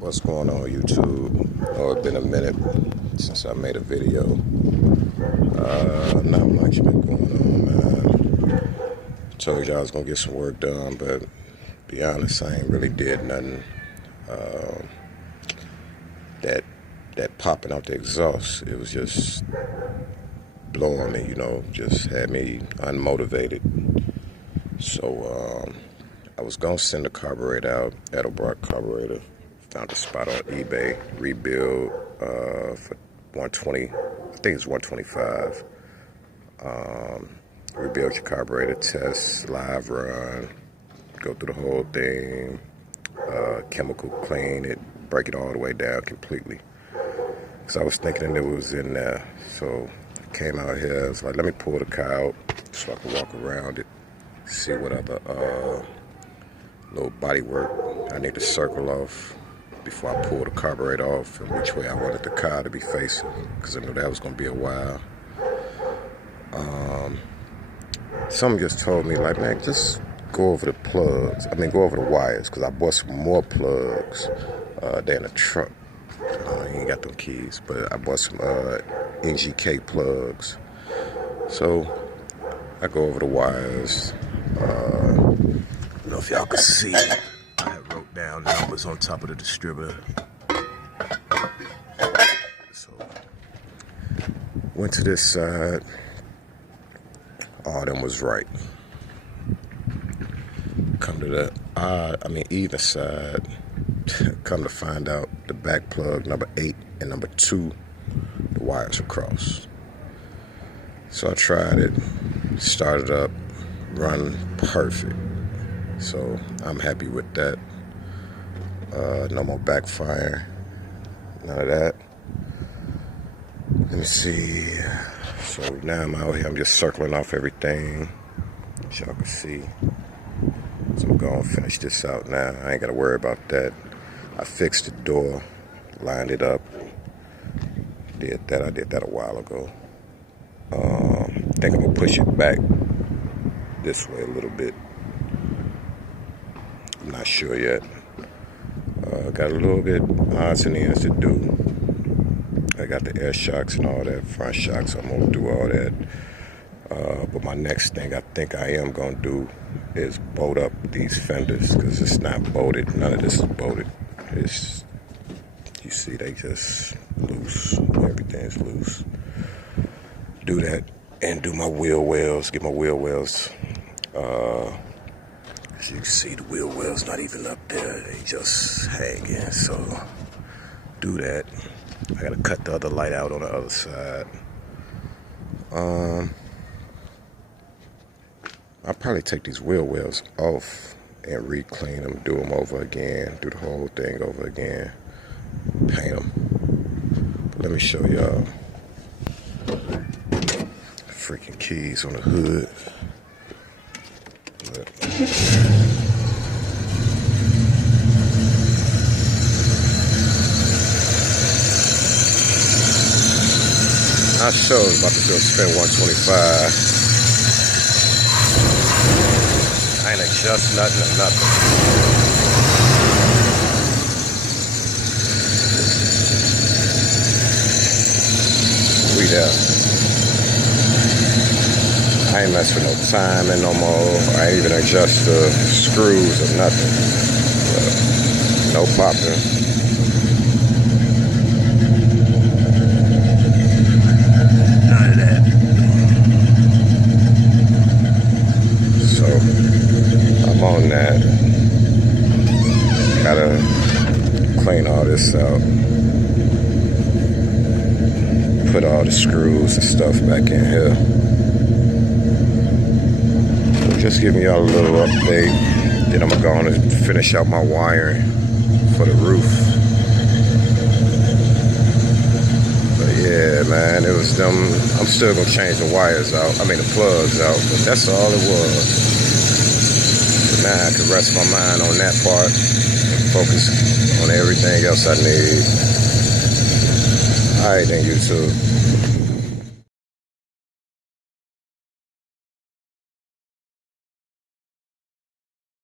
What's going on, YouTube? Oh, it's been a minute since I made a video. Not much been going on, man. Told you I was gonna get some work done, but to be honest, I ain't really did nothing. That popping out the exhaust, it was just blowing me, just had me unmotivated. So I was gonna send the carburetor out, Edelbrock carburetor. Found a spot on eBay, rebuild for 120, I think it's 125. Rebuild your carburetor, test, live run, go through the whole thing, chemical clean it, break it all the way down completely. So I was thinking it was in there. So I came out here, I was like, let me pull the car out so I can walk around it, see what other little body work I need to circle off before I pull the carburetor off, and which way I wanted the car to be facing, because I knew that was going to be a while. Someone just told me, like, man, just go over the plugs. Go over the wires, because I bought some more plugs than a truck. You ain't got them keys, but I bought some NGK plugs. So I go over the wires. I don't know if y'all can see. I wrote down numbers on top of the distributor. So went to this side. All them was right. Come to the either side. Come to find out, the back plug number 8 and number 2, the wires are crossed. So I tried it, started up, run perfect. So I'm happy with that. No more backfire, none of that. Let me see. So now I'm out here, I'm just circling off everything, as y'all can see. So I'm gonna finish this out now. I ain't gotta worry about that. I fixed the door, lined it up. I did that a while ago. I think I'm gonna push it back this way a little bit. I'm not sure yet. Got a little bit odds and ends to do. I got the air shocks and all that, front shocks. I'm gonna do all that. But my next thing I think I am gonna do is bolt up these fenders, because it's not bolted. None of this is bolted. It's, you see, they just loose. Everything's loose. Do that and do my wheel wells. Get my wheel wells. As you can see, the wheel wells not even up there. They just hanging. So do that. I gotta cut the other light out on the other side. I'll probably take these wheel wells off and re-clean them, do them over again, do the whole thing over again, paint them. But let me show y'all. Freaking keys on the hood. Look. I sure was about to spend 125. I ain't adjust nothing or nothing. We there. I ain't mess with no timing no more. I ain't even adjust the screws or nothing. No popping. I'm on that. Gotta clean all this out. Put all the screws and stuff back in here. So just giving y'all a little update. Then I'm going to finish out my wiring for the roof. But yeah, man, it was them. I'm still gonna change the wires out. The plugs out. But that's all it was. Now I can rest my mind on that part and focus on everything else I need. Alright then, YouTube.